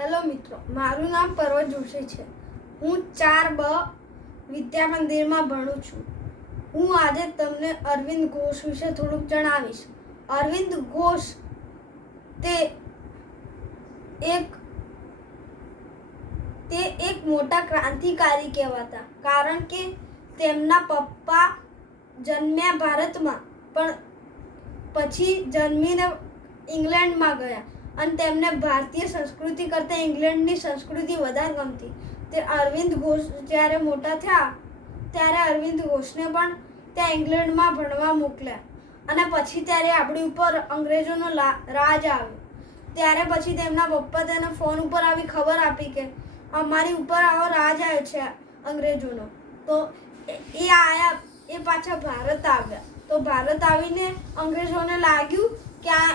Hello મિત્રો, મારું નામ પર્વત જોશી છે. હું ચાર બ વિદ્યા મંદિરમાં ભણું છું. હું આજે તમને અરવિંદ ઘોષ વિશે થોડુંક જણાવીશ. અરવિંદ ઘોષ તે એક તે એક મોટા ક્રાંતિકારી કહેવાતા. કારણ કે તેમના પપ્પા જન્મ્યા ભારતમાં, પણ પછી જન્મીને ઇંગ્લેન્ડમાં ગયા. અને તેમને ભારતીય સંસ્કૃતિ કરતાં ઇંગ્લેન્ડની સંસ્કૃતિ વધારે ગમતી. તે અરવિંદ ઘોષ જ્યારે મોટા થયા, ત્યારે અરવિંદ ઘોષને પણ ત્યાં ઇંગ્લેન્ડમાં ભણવા મોકલ્યા. અને પછી ત્યારે આપણી ઉપર અંગ્રેજોનો રાજ આવ્યો. ત્યારે પછી તેમના પપ્પા તેને ફોન ઉપર આવી ખબર આપી કે, અમારી ઉપર આવો રાજ આવ્યો છે અંગ્રેજોનો. તો એ આયા, એ પાછા ભારત આવ્યા. તો ભારત આવીને અંગ્રેજોને લાગ્યું કે આ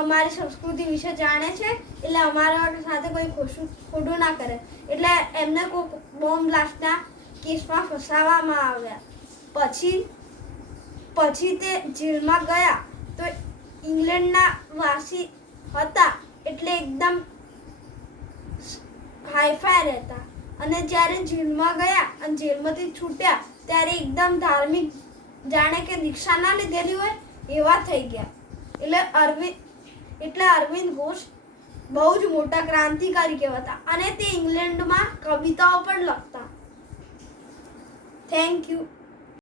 અમારી સંસ્કૃતિ વિશે જાણે છે, એટલે અમારા સાથે કોઈ ખોટું ખોટું ના કરે. એટલે એમને કોઈ બોમ્બ બ્લાસ્ટના કેસમાં ફસાવવામાં આવ્યા. પછી પછી તે જેલમાં ગયા તો ઇંગ્લેન્ડના વાસી હતા એટલે એકદમ હાઈફાઈ રહેતા. અને જ્યારે જેલમાં ગયા અને જેલમાંથી છૂટ્યા, ત્યારે એકદમ ધાર્મિક જાણે કે દીક્ષા ના લીધેલી હોય એવા થઈ ગયા. એટલે અરવિંદ એટલે અરવિંદ ઘોષ બહુ જ મોટા ક્રાંતિકારી કહેવાતા અને તે ઇંગ્લેન્ડમાં કવિતાઓ પણ લખતા. Thank you